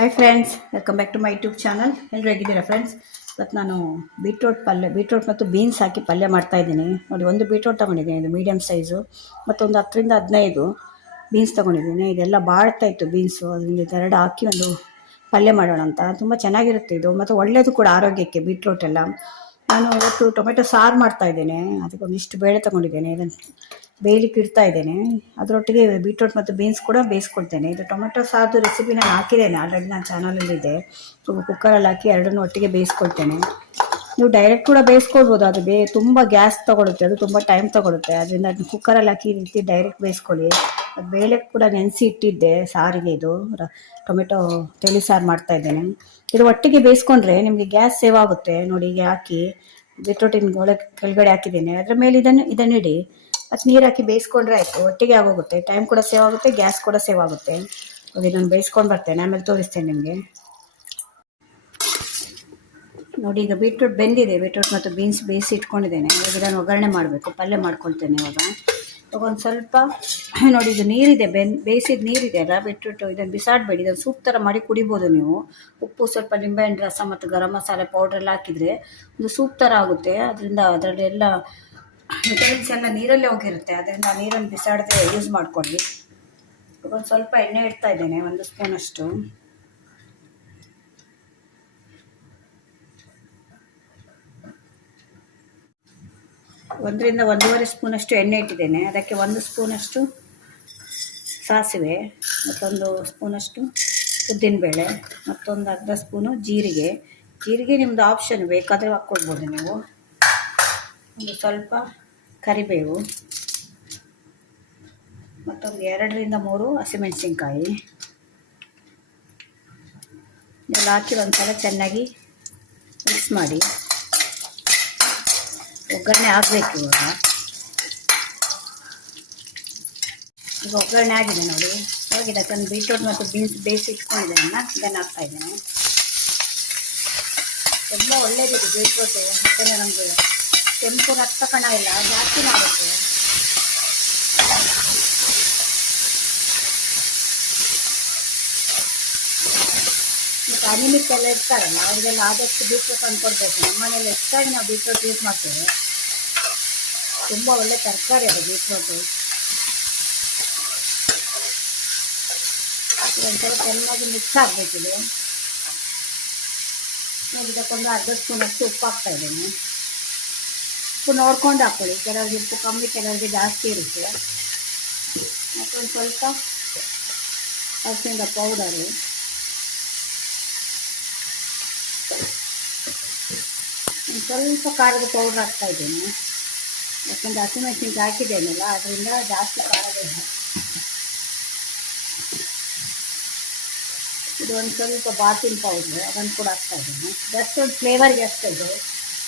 Hi friends, welcome back to my YouTube channel. ಎಲ್ಲರೂ ಹೇಗಿದ್ದೀರಾ friends? ಇವತ್ತು ನಾನು ಬೀಟ್ರೋಟ್ ಮತ್ತು ಬೀನ್ಸ್ ಹಾಕಿ ಪಲ್ಯ ಮಾಡ್ತಾಯಿದ್ದೀನಿ. ನೋಡಿ, ಒಂದು ಬೀಟ್ರೋಟ್ ತೊಗೊಂಡಿದ್ದೀನಿ, ಇದು ಮೀಡಿಯಮ್ ಸೈಜು, ಮತ್ತೊಂದು 10-15 ಬೀನ್ಸ್ ತೊಗೊಂಡಿದ್ದೀನಿ. ಇದೆಲ್ಲ ಬಾಳ್ತಾಯಿತ್ತು ಬೀನ್ಸು, ಅದರಿಂದ ಇದೆರಡು ಹಾಕಿ ಒಂದು ಪಲ್ಯ ಮಾಡೋಣ ಅಂತ. ತುಂಬ ಚೆನ್ನಾಗಿರುತ್ತೆ ಇದು, ಮತ್ತು ಒಳ್ಳೆಯದು ಕೂಡ ಆರೋಗ್ಯಕ್ಕೆ ಬೀಟ್ರೋಟ್ ಎಲ್ಲ. ನಾನು ಇವತ್ತು ಟೊಮೆಟೊ ಸಾರು ಮಾಡ್ತಾಯಿದ್ದೇನೆ. ಅದಕ್ಕೆ ಒಂದಿಷ್ಟು ಬೇಳೆ ತೊಗೊಂಡಿದ್ದೇನೆ, ಇದನ್ನು ಬೇಯಲಿಕ್ಕೆ ಇಡ್ತಾ ಇದ್ದೇನೆ. ಅದರೊಟ್ಟಿಗೆ ಬೀಟ್ರೋಟ್ ಮತ್ತು ಬೀನ್ಸ್ ಕೂಡ ಬೇಯಿಸ್ಕೊಳ್ತೇನೆ. ಇದು ಟೊಮೆಟೊ ಸಾರು ರೆಸಿಪಿ ನಾನು ಹಾಕಿದ್ದೇನೆ ಆಲ್ರೆಡಿ, ನನ್ನ ಚಾನಲಲ್ಲಿದೆ. ಕುಕ್ಕರಲ್ಲಿ ಹಾಕಿ ಎರಡನ್ನೂ ಒಟ್ಟಿಗೆ ಬೇಯಿಸ್ಕೊಳ್ತೇನೆ. ನೀವು ಡೈರೆಕ್ಟ್ ಕೂಡ ಬೇಯಿಸ್ಕೊಳ್ಬೋದು, ಅದು ತುಂಬ ಗ್ಯಾಸ್ ತೊಗೊಳುತ್ತೆ, ಅದು ತುಂಬ ಟೈಮ್ ತೊಗೊಳುತ್ತೆ. ಅದರಿಂದ ಅದನ್ನ ಕುಕ್ಕರಲ್ಲಿ ಹಾಕಿ ಈ ರೀತಿ ಡೈರೆಕ್ಟ್ ಬೇಯಿಸ್ಕೊಳ್ಳಿ. ಅದು ಬೇಳೆ ಕೂಡ ನೆನೆಸಿ ಇಟ್ಟಿದ್ದೆ ಸಾರಿಗೆ. ಇದು ಟೊಮೆಟೊ ತಿಳಿ ಸಾರು ಮಾಡ್ತಾಯಿದ್ದೇನೆ. ಇದು ಒಟ್ಟಿಗೆ ಬೇಯಿಸ್ಕೊಂಡ್ರೆ ನಿಮಗೆ ಗ್ಯಾಸ್ ಸೇವ್ ಆಗುತ್ತೆ. ನೋಡಿ, ಹೀಗೆ ಹಾಕಿ ಬೀಟ್ರೋಟಿನ ಕೆಳಗಡೆ ಹಾಕಿದ್ದೇನೆ, ಅದರ ಮೇಲೆ ಇದನ್ನಿಡಿ. ಅದು ನೀರು ಹಾಕಿ ಬೇಯಿಸ್ಕೊಂಡ್ರೆ ಆಯಿತು, ಒಟ್ಟಿಗೆ ಆಗೋಗುತ್ತೆ. ಟೈಮ್ ಕೂಡ ಸೇವ್ ಆಗುತ್ತೆ, ಗ್ಯಾಸ್ ಕೂಡ ಸೇವ್ ಆಗುತ್ತೆ. ನೋಡಿ, ನಾನು ಬೇಯಿಸ್ಕೊಂಡು ಬರ್ತೇನೆ, ಆಮೇಲೆ ತೋರಿಸ್ತೇನೆ ನಿಮಗೆ. ನೋಡಿ, ಈಗ ಬೀಟ್ರೂಟ್ ಬೆಂದಿದೆ. ಬೀಟ್ರೂಟ್ ಮತ್ತು ಬೀನ್ಸ್ ಬೇಯಿಸಿ ಇಟ್ಕೊಂಡಿದ್ದೇನೆ. ಇವಾಗ ಇದನ್ನು ಒಗ್ಗರಣೆ ಮಾಡಬೇಕು, ಪಲ್ಯ ಮಾಡ್ಕೊಳ್ತೇನೆ ಇವಾಗ ಒಂದು ಸ್ವಲ್ಪ. ನೋಡಿ, ಇದು ನೀರಿದೆ, ಬೇಯಿಸಿದ ನೀರಿದೆ ಅಲ್ಲ ಬೀಟ್ರೂಟು, ಇದನ್ನು ಬಿಸಾಡಬೇಡಿ. ಇದನ್ನು ಸೂಪ್ ಥರ ಮಾಡಿ ಕುಡಿಬೋದು ನೀವು. ಉಪ್ಪು, ಸ್ವಲ್ಪ ನಿಂಬೆಹಣ್ಣು ರಸ ಮತ್ತು ಗರಂ ಮಸಾಲೆ ಪೌಡ್ರೆಲ್ಲ ಹಾಕಿದರೆ ಒಂದು ಸೂಪ್ ಥರ ಆಗುತ್ತೆ. ಅದರಿಂದ ಅದರಲ್ಲಿ ಎಲ್ಲ ವಿಟಮಿನ್ಸ್ ಎಲ್ಲ ನೀರಲ್ಲೇ ಹೋಗಿರುತ್ತೆ. ಅದರಿಂದ ನೀರನ್ನು ಬಿಸಾಡದೆ ಯೂಸ್ ಮಾಡ್ಕೊಳ್ಳಿ. ಒಂದು ಸ್ವಲ್ಪ ಎಣ್ಣೆ ಇಡ್ತಾ ಇದ್ದೇನೆ, 1 ಸ್ಪೂನಷ್ಟು. ಒಂದರಿಂದ 1.5 ಸ್ಪೂನಷ್ಟು ಎಣ್ಣೆ ಇಟ್ಟಿದ್ದೇನೆ. ಅದಕ್ಕೆ 1 ಸ್ಪೂನಷ್ಟು ಸಾಸಿವೆ, ಮತ್ತೊಂದು ಸ್ಪೂನಷ್ಟು ಉದ್ದಿನಬೇಳೆ, ಮತ್ತೊಂದು ಅರ್ಧ ಸ್ಪೂನು ಜೀರಿಗೆ. ನಿಮ್ಮದು ಆಪ್ಷನ್, ಬೇಕಾದರೆ ಹಾಕ್ಕೊಳ್ಬೋದು ನೀವು. ಒಂದು ಸ್ವಲ್ಪ ಕರಿಬೇವು, ಮತ್ತೊಂದು 2-3 ಹಸಿಮೆಣಸಿನ್ಕಾಯಿ ಎಲ್ಲ ಹಾಕಿ ಒಂದ್ಸಲ ಚೆನ್ನಾಗಿ ಮಿಕ್ಸ್ ಮಾಡಿ. ಒಗ್ಗರಣೆ ಆಗಬೇಕು ಈಗ ಒಗ್ಗರಣೆ ಆಗಿದೆ ನೋಡಿ. ಇವಾಗ ಇದಕ್ಕೆ ಬೀಟ್ರೋಟ್ ಮತ್ತು ಬೀನ್ಸ್ ಬೇಯಿಸಿ ಇಟ್ಕೊಂಡಿದ್ದೇನೆ, ಇದನ್ನು ಹಾಕ್ತಾಯಿದ್ದೇನೆ. ತುಂಬ ಒಳ್ಳೆಯದಿದೆ ಬೀಟ್ರೋಟು, ಮತ್ತು ನಮಗೆ ಕೆಂಪು ರಕ್ತ ಕಣ ಎಲ್ಲ ಜಾಸ್ತಿ ಮಾಡುತ್ತೆ. ಮತ್ತು ಅನಿಮಿಕ್ ಎಲ್ಲ ಇರ್ತಾರಲ್ಲ, ಅವರಿಗೆಲ್ಲ ಆದಷ್ಟು ಬೀಟ್ರೋಟ್ ಅಂದ್ಕೊಡ್ಬೇಕು. ನಮ್ಮ ಮನೇಲಿ ಹೆಚ್ಚಾಗಿ ನಾವು ಬೀಟ್ರೋಟ್ ಯೂಸ್ ಮಾಡ್ತೇವೆ. ತುಂಬ ಒಳ್ಳೆ ತರಕಾರಿ ಅದು ಬೀಟ್ರೋಟು. ಒಂದ್ಸಲ ಚೆನ್ನಾಗಿ ಮಿಕ್ಸ್ ಆಗಬೇಕಿದೆ. ಇದಕ್ಕೊಂದು ಅರ್ಧ ಸ್ಪೂನಷ್ಟು ಉಪ್ಪು ಹಾಕ್ತಾ ಇದ್ದೇನೆ. ಉಪ್ಪು ನೋಡ್ಕೊಂಡು ಹಾಕ್ಕೊಳ್ಳಿ, ಕೆಲವರಿಗೆ ಉಪ್ಪು ಕಮ್ಮಿ, ಕೆಲವರಿಗೆ ಜಾಸ್ತಿ ಇರುತ್ತೆ. ಮತ್ತೊಂದು ಸ್ವಲ್ಪ ಅರಿಶಿಣದ ಪೌಡರು, ಒಂದು ಸ್ವಲ್ಪ ಖಾರದ ಪೌಡ್ರ್ ಹಾಕ್ತಾ ಇದ್ದೇನೆ. ಯಾಕಂದರೆ ಹಸಿಮೆಣಸಿನ್ಕಾಯಿ ಹಾಕಿದ್ದೇನಲ್ಲ, ಅದರಿಂದ ಜಾಸ್ತಿ ಖಾರದಿಲ್ಲ. ಇದು ಒಂದು ಸ್ವಲ್ಪ ಬಾತಿನ ಪೌಡ್ರು, ಅದನ್ನು ಕೂಡ ಹಾಕ್ತಾ ಇದ್ದೇನೆ. ಜಸ್ಟ್ ಒಂದು ಫ್ಲೇವರ್ಗೆ ಅಷ್ಟೇ ಇದು.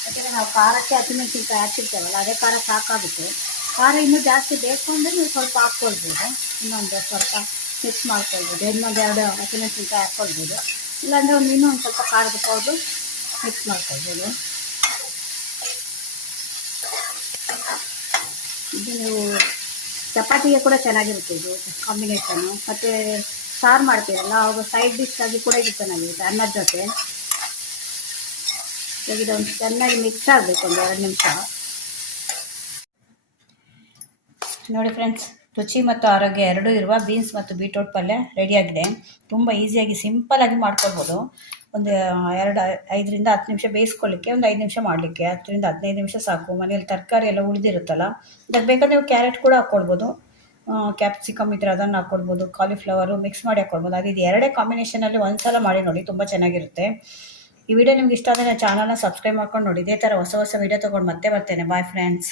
ಯಾಕಂದರೆ ನಾವು ಖಾರಕ್ಕೆ ಹಸಿಮೆಣಸಿನ್ಕಾಯಿ ಹಾಕಿರ್ತೇವಲ್ಲ, ಅದೇ ಖಾರ ಸಾಕಾಗುತ್ತೆ. ಖಾರ ಇನ್ನೂ ಜಾಸ್ತಿ ಬೇಕು ಅಂದರೆ ನೀವು ಸ್ವಲ್ಪ ಹಾಕ್ಕೊಳ್ಬೋದು, ಇನ್ನೊಂದು ಸ್ವಲ್ಪ ಮಿಕ್ಸ್ ಮಾಡ್ಕೊಳ್ಬೋದು. ಇನ್ನೊಂದು 2 ಹಸಿಮೆಣಸಿನ್ಕಾಯಿ ಹಾಕ್ಕೊಳ್ಬೋದು. ಇಲ್ಲಾಂದರೆ ಇನ್ನೂ ಸ್ವಲ್ಪ ಖಾರದ ಪೌಡ್ರು ಮಿಕ್ಸ್ ಮಾಡ್ಕೊಳ್ಬೋದು. ಇದು ನೀವು ಚಪಾತಿಗೆ ಕೂಡ ಚೆನ್ನಾಗಿರುತ್ತೆ ಇದು ಕಾಂಬಿನೇಷನ್ನು. ಮತ್ತು ಸಾರು ಮಾಡ್ತೀರಲ್ಲ, ಅವಾಗ ಸೈಡ್ ಡಿಶ್ ಆಗಿ ಕೂಡ ಇದು ಚೆನ್ನಾಗಿರುತ್ತೆ ಅನ್ನದ ಜೊತೆ. ಇದೊಂದು ಚೆನ್ನಾಗಿ ಮಿಕ್ಸ್ ಆಗಬೇಕು, ಒಂದು 2 ನಿಮಿಷ. ನೋಡಿ ಫ್ರೆಂಡ್ಸ್, ರುಚಿ ಮತ್ತು ಆರೋಗ್ಯ ಎರಡೂ ಇರುವ ಬೀನ್ಸ್ ಮತ್ತು ಬೀಟ್ರೋಟ್ ಪಲ್ಯ ರೆಡಿಯಾಗಿದೆ. ತುಂಬ ಈಸಿಯಾಗಿ ಸಿಂಪಲ್ಲಾಗಿ ಮಾಡ್ಕೊಳ್ಬೋದು. ಒಂದು 5-10 ನಿಮಿಷ ಬೇಯಿಸ್ಕೊಳ್ಳಿಕ್ಕೆ, ಒಂದು 5 ನಿಮಿಷ ಮಾಡಲಿಕ್ಕೆ, 10-15 ನಿಮಿಷ ಸಾಕು. ಮನೆಯಲ್ಲಿ ತರಕಾರಿ ಎಲ್ಲ ಉಳಿದಿರುತ್ತಲ್ಲ, ಇದಕ್ಕೆ ಬೇಕಾದ್ರೆ ನೀವು ಕ್ಯಾರೆಟ್ ಕೂಡ ಹಾಕ್ಕೊಳ್ಬೋದು, ಕ್ಯಾಪ್ಸಿಕಮ್ ಇದ್ದರೆ ಅದನ್ನು ಹಾಕ್ಕೊಳ್ಬೋದು, ಕಾಲಿಫ್ಲವರು ಮಿಕ್ಸ್ ಮಾಡಿ ಹಾಕ್ಕೊಳ್ಬೋದು. ಅದು ಇದು ಎರಡೇ ಕಾಂಬಿನೇಷನಲ್ಲಿ ಒಂದ್ಸಲ ಮಾಡಿ ನೋಡಿ, ತುಂಬ ಚೆನ್ನಾಗಿರುತ್ತೆ. ಈ ವಿಡಿಯೋ ನಿಮ್ಗೆ ಇಷ್ಟ ಆದರೆ ಚಾನಲ್ನ ಸಬ್ಸ್ಕ್ರೈಬ್ ಮಾಡ್ಕೊಂಡು ನೋಡಿ. ಇದೇ ಥರ ಹೊಸ ವಿಡಿಯೋ ತೊಗೊಂಡು ಮತ್ತೆ ಬರ್ತೇನೆ. Bye friends.